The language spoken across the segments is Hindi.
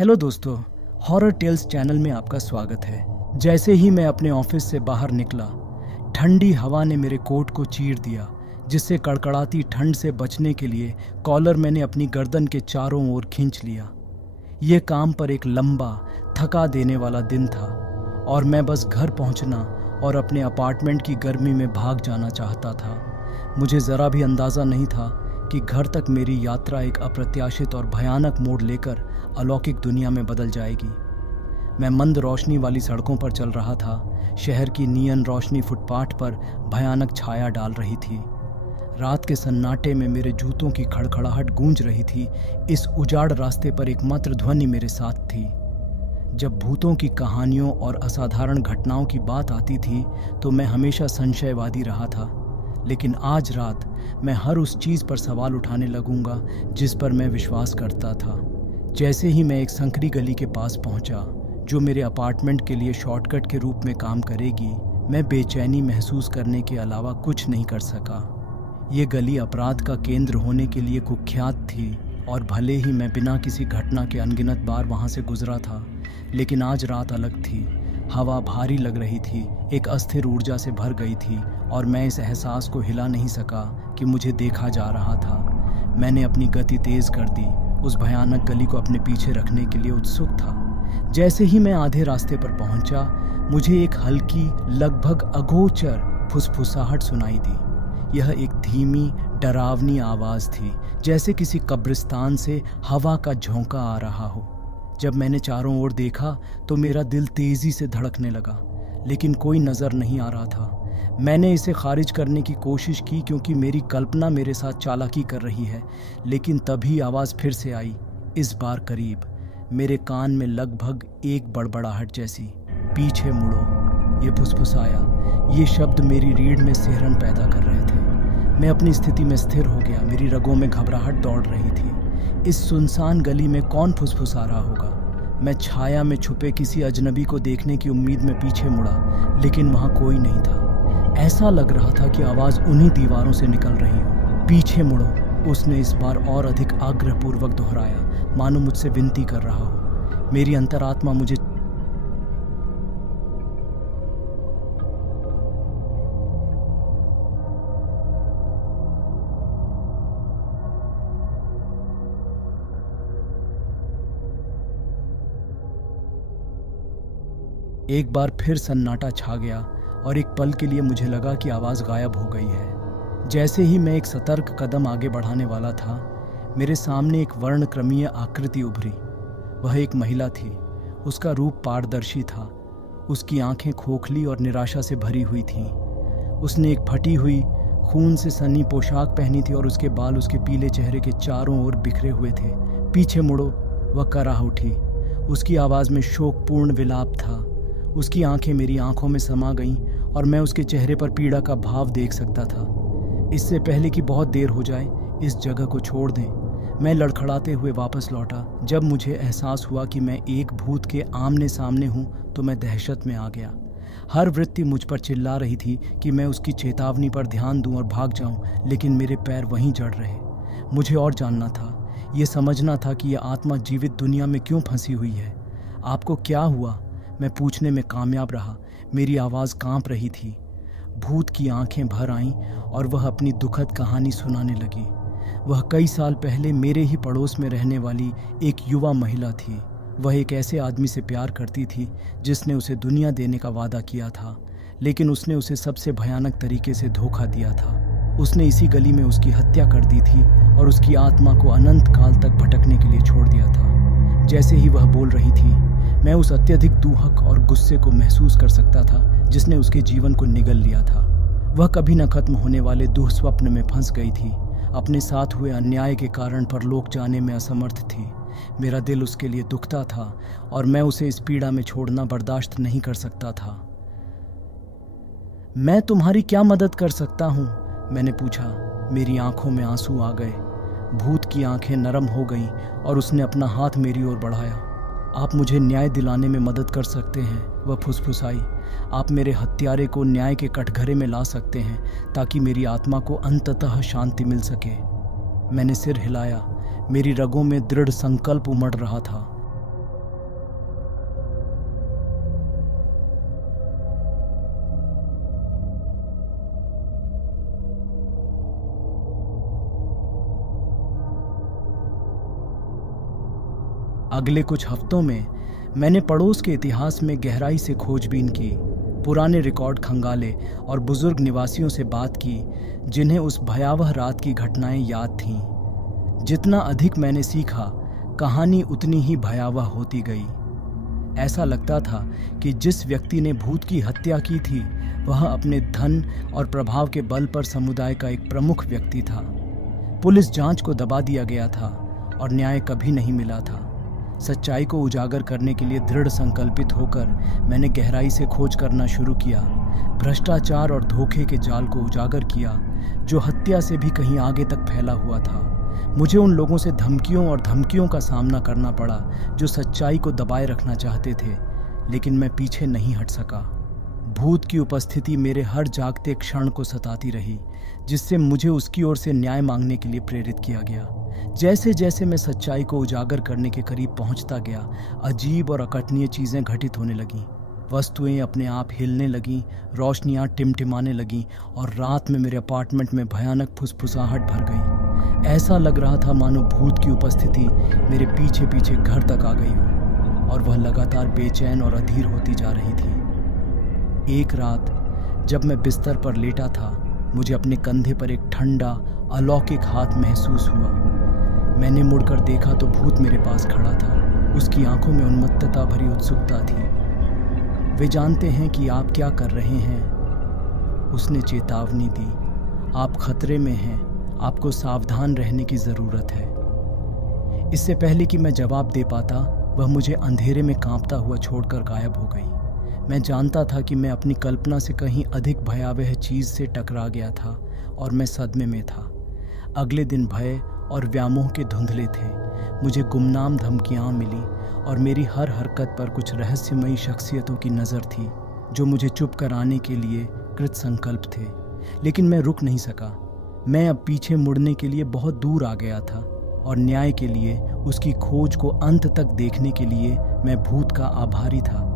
हेलो दोस्तों, हॉरर टेल्स चैनल में आपका स्वागत है। जैसे ही मैं अपने ऑफिस से बाहर निकला, ठंडी हवा ने मेरे कोट को चीर दिया, जिससे कड़कड़ाती ठंड से बचने के लिए कॉलर मैंने अपनी गर्दन के चारों ओर खींच लिया। ये काम पर एक लंबा, थका देने वाला दिन था और मैं बस घर पहुंचना और अपने अपार्टमेंट की गर्मी में भाग जाना चाहता था। मुझे ज़रा भी अंदाज़ा नहीं था कि घर तक मेरी यात्रा एक अप्रत्याशित और भयानक मोड़ लेकर अलौकिक दुनिया में बदल जाएगी। मैं मंद रोशनी वाली सड़कों पर चल रहा था। शहर की नियन रोशनी फुटपाथ पर भयानक छाया डाल रही थी। रात के सन्नाटे में मेरे जूतों की खड़खड़ाहट गूंज रही थी। इस उजाड़ रास्ते पर एकमात्र ध्वनि मेरे साथ थी। जब भूतों की कहानियों और असाधारण घटनाओं की बात आती थी तो मैं हमेशा संशयवादी रहा था, लेकिन आज रात मैं हर उस चीज़ पर सवाल उठाने लगूंगा जिस पर मैं विश्वास करता था। जैसे ही मैं एक संकरी गली के पास पहुंचा, जो मेरे अपार्टमेंट के लिए शॉर्टकट के रूप में काम करेगी, मैं बेचैनी महसूस करने के अलावा कुछ नहीं कर सका। ये गली अपराध का केंद्र होने के लिए कुख्यात थी और भले ही मैं बिना किसी घटना के अनगिनत बार वहाँ से गुजरा था, लेकिन आज रात अलग थी। हवा भारी लग रही थी, एक अस्थिर ऊर्जा से भर गई थी और मैं इस एहसास को हिला नहीं सका कि मुझे देखा जा रहा था। मैंने अपनी गति तेज़ कर दी, उस भयानक गली को अपने पीछे रखने के लिए उत्सुक था। जैसे ही मैं आधे रास्ते पर पहुंचा, मुझे एक हल्की, लगभग अगोचर फुसफुसाहट सुनाई दी। यह एक धीमी, डरावनी आवाज़ थी, जैसे किसी कब्रिस्तान से हवा का झोंका आ रहा हो। जब मैंने चारों ओर देखा तो मेरा दिल तेज़ी से धड़कने लगा, लेकिन कोई नज़र नहीं आ रहा था। मैंने इसे खारिज करने की कोशिश की क्योंकि मेरी कल्पना मेरे साथ चालाकी कर रही है, लेकिन तभी आवाज़ फिर से आई, इस बार करीब, मेरे कान में लगभग एक बड़बड़ाहट जैसी। पीछे मुड़ो, ये फुसफुसाया। ये शब्द मेरी रीढ़ में सिहरन पैदा कर रहे थे। मैं अपनी स्थिति में स्थिर हो गया, मेरी रगों में घबराहट दौड़ रही थी। इस सुनसान गली में कौन फुसफुसा रहा होगा? मैं छाया में छुपे किसी अजनबी को देखने की उम्मीद में पीछे मुड़ा, लेकिन वहाँ कोई नहीं था। ऐसा लग रहा था कि आवाज़ उन्हीं दीवारों से निकल रही हो। पीछे मुड़ो, उसने इस बार और अधिक आग्रहपूर्वक दोहराया, मानो मुझसे विनती कर रहा हो। मेरी अंतरात्मा मुझे एक बार फिर सन्नाटा छा गया और एक पल के लिए मुझे लगा कि आवाज़ गायब हो गई है। जैसे ही मैं एक सतर्क कदम आगे बढ़ाने वाला था, मेरे सामने एक वर्णक्रमीय आकृति उभरी। वह एक महिला थी। उसका रूप पारदर्शी था। उसकी आंखें खोखली और निराशा से भरी हुई थीं। उसने एक फटी हुई, खून से सनी पोशाक पहनी थी और उसके बाल उसके पीले चेहरे के चारों ओर बिखरे हुए थे। पीछे मुड़ो, वह कराह उठी। उसकी आवाज़ में शोकपूर्ण विलाप था। उसकी आंखें मेरी आंखों में समा गईं और मैं उसके चेहरे पर पीड़ा का भाव देख सकता था। इससे पहले कि बहुत देर हो जाए, इस जगह को छोड़ दें। मैं लड़खड़ाते हुए वापस लौटा। जब मुझे एहसास हुआ कि मैं एक भूत के आमने सामने हूँ तो मैं दहशत में आ गया। हर वृत्ति मुझ पर चिल्ला रही थी कि मैं उसकी चेतावनी पर ध्यान दूं और भाग जाऊं, लेकिन मेरे पैर वहीं जड़ रहे। मुझे और जानना था, ये समझना था कि यह आत्मा जीवित दुनिया में क्यों फंसी हुई है। आपको क्या हुआ? मैं पूछने में कामयाब रहा। मेरी आवाज़ कांप रही थी। भूत की आंखें भर आईं और वह अपनी दुखद कहानी सुनाने लगी। वह कई साल पहले मेरे ही पड़ोस में रहने वाली एक युवा महिला थी। वह एक ऐसे आदमी से प्यार करती थी जिसने उसे दुनिया देने का वादा किया था, लेकिन उसने उसे सबसे भयानक तरीके से धोखा दिया था। उसने इसी गली में उसकी हत्या कर दी थी और उसकी आत्मा को अनंत काल तक भटकने के लिए छोड़ दिया था। जैसे ही वह बोल रही थी, मैं उस अत्यधिक दूहक और गुस्से को महसूस कर सकता था जिसने उसके जीवन को निगल लिया था। वह कभी न खत्म होने वाले दुःस्वप्न में फंस गई थी। अपने साथ हुए अन्याय के कारण परलोक जाने में असमर्थ थी। मेरा दिल उसके लिए दुखता था और मैं उसे इस पीड़ा में छोड़ना बर्दाश्त नहीं कर सकता था। मैं तुम्हारी क्या मदद कर सकता हूँ? मैंने पूछा। मेरी आंखों में आंसू आ गए। भूत की आंखें नरम हो गईं और उसने अपना हाथ मेरी ओर बढ़ाया। आप मुझे न्याय दिलाने में मदद कर सकते हैं, वह फुसफुसाई। आप मेरे हत्यारे को न्याय के कटघरे में ला सकते हैं ताकि मेरी आत्मा को अंततः शांति मिल सके। मैंने सिर हिलाया। मेरी रगों में दृढ़ संकल्प उमड़ रहा था। अगले कुछ हफ्तों में मैंने पड़ोस के इतिहास में गहराई से खोजबीन की, पुराने रिकॉर्ड खंगाले और बुजुर्ग निवासियों से बात की जिन्हें उस भयावह रात की घटनाएं याद थीं। जितना अधिक मैंने सीखा, कहानी उतनी ही भयावह होती गई। ऐसा लगता था कि जिस व्यक्ति ने भूत की हत्या की थी वह अपने धन और प्रभाव के बल पर समुदाय का एक प्रमुख व्यक्ति था। पुलिस जांच को दबा दिया गया था और न्याय कभी नहीं मिला था। सच्चाई को उजागर करने के लिए दृढ़ संकल्पित होकर मैंने गहराई से खोज करना शुरू किया, भ्रष्टाचार और धोखे के जाल को उजागर किया जो हत्या से भी कहीं आगे तक फैला हुआ था। मुझे उन लोगों से धमकियों का सामना करना पड़ा जो सच्चाई को दबाए रखना चाहते थे, लेकिन मैं पीछे नहीं हट सका। भूत की उपस्थिति मेरे हर जागते क्षण को सताती रही, जिससे मुझे उसकी ओर से न्याय मांगने के लिए प्रेरित किया गया। जैसे जैसे मैं सच्चाई को उजागर करने के करीब पहुंचता गया, अजीब और अकथनीय चीज़ें घटित होने लगीं। वस्तुएं अपने आप हिलने लगीं, रोशनियां टिमटिमाने लगीं और रात में मेरे अपार्टमेंट में भयानक फुसफुसाहट भर गई। ऐसा लग रहा था मानो भूत की उपस्थिति मेरे पीछे पीछे घर तक आ गई हो और वह लगातार बेचैन और अधीर होती जा रही थी। एक रात जब मैं बिस्तर पर लेटा था, मुझे अपने कंधे पर एक ठंडा अलौकिक हाथ महसूस हुआ। मैंने मुड़कर देखा तो भूत मेरे पास खड़ा था। उसकी आंखों में उन्मत्तता भरी उत्सुकता थी। वे जानते हैं कि आप क्या कर रहे हैं, उसने चेतावनी दी। आप खतरे में हैं, आपको सावधान रहने की ज़रूरत है। इससे पहले कि मैं जवाब दे पाता, वह मुझे अंधेरे में कांपता हुआ छोड़कर गायब हो गई। मैं जानता था कि मैं अपनी कल्पना से कहीं अधिक भयावह चीज़ से टकरा गया था और मैं सदमे में था। अगले दिन भय और व्यामोह के धुंधले थे। मुझे गुमनाम धमकियाँ मिली और मेरी हर हरकत पर कुछ रहस्यमयी शख्सियतों की नज़र थी जो मुझे चुप कराने के लिए कृत संकल्प थे। लेकिन मैं रुक नहीं सका। मैं अब पीछे मुड़ने के लिए बहुत दूर आ गया था और न्याय के लिए, उसकी खोज को अंत तक देखने के लिए मैं भूत का आभारी था।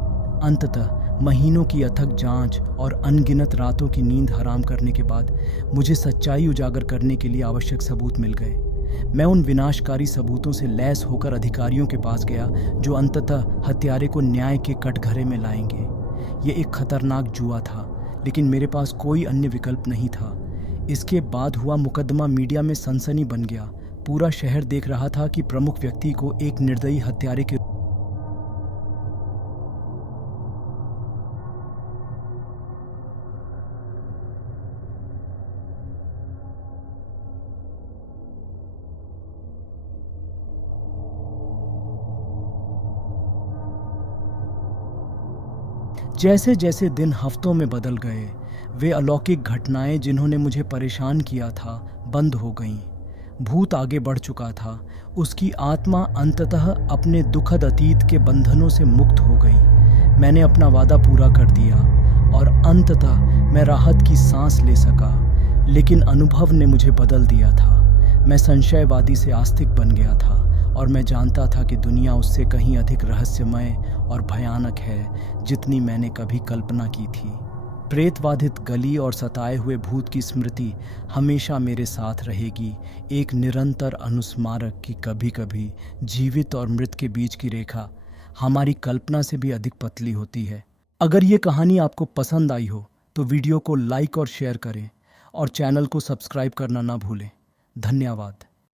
अंततः महीनों की अथक जांच और अनगिनत रातों की नींद हराम करने के बाद मुझे सच्चाई उजागर करने के लिए आवश्यक सबूत मिल गए। मैं उन विनाशकारी सबूतों से लैस होकर अधिकारियों के पास गया जो अंततः हत्यारे को न्याय के कटघरे में लाएंगे। ये एक खतरनाक जुआ था, लेकिन मेरे पास कोई अन्य विकल्प नहीं था। इसके बाद हुआ मुकदमा मीडिया में सनसनी बन गया। पूरा शहर देख रहा था कि प्रमुख व्यक्ति को एक निर्दयी हत्यारे के जैसे जैसे दिन हफ्तों में बदल गए, वे अलौकिक घटनाएं जिन्होंने मुझे परेशान किया था बंद हो गईं। भूत आगे बढ़ चुका था। उसकी आत्मा अंततः अपने दुखद अतीत के बंधनों से मुक्त हो गई। मैंने अपना वादा पूरा कर दिया और अंततः मैं राहत की सांस ले सका। लेकिन अनुभव ने मुझे बदल दिया था। मैं संशयवादी से आस्तिक बन गया था और मैं जानता था कि दुनिया उससे कहीं अधिक रहस्यमय और भयानक है जितनी मैंने कभी कल्पना की थी। प्रेतबाधित गली और सताए हुए भूत की स्मृति हमेशा मेरे साथ रहेगी, एक निरंतर अनुस्मारक कि कभी कभी जीवित और मृत के बीच की रेखा हमारी कल्पना से भी अधिक पतली होती है। अगर ये कहानी आपको पसंद आई हो तो वीडियो को लाइक और शेयर करें और चैनल को सब्सक्राइब करना ना भूलें। धन्यवाद।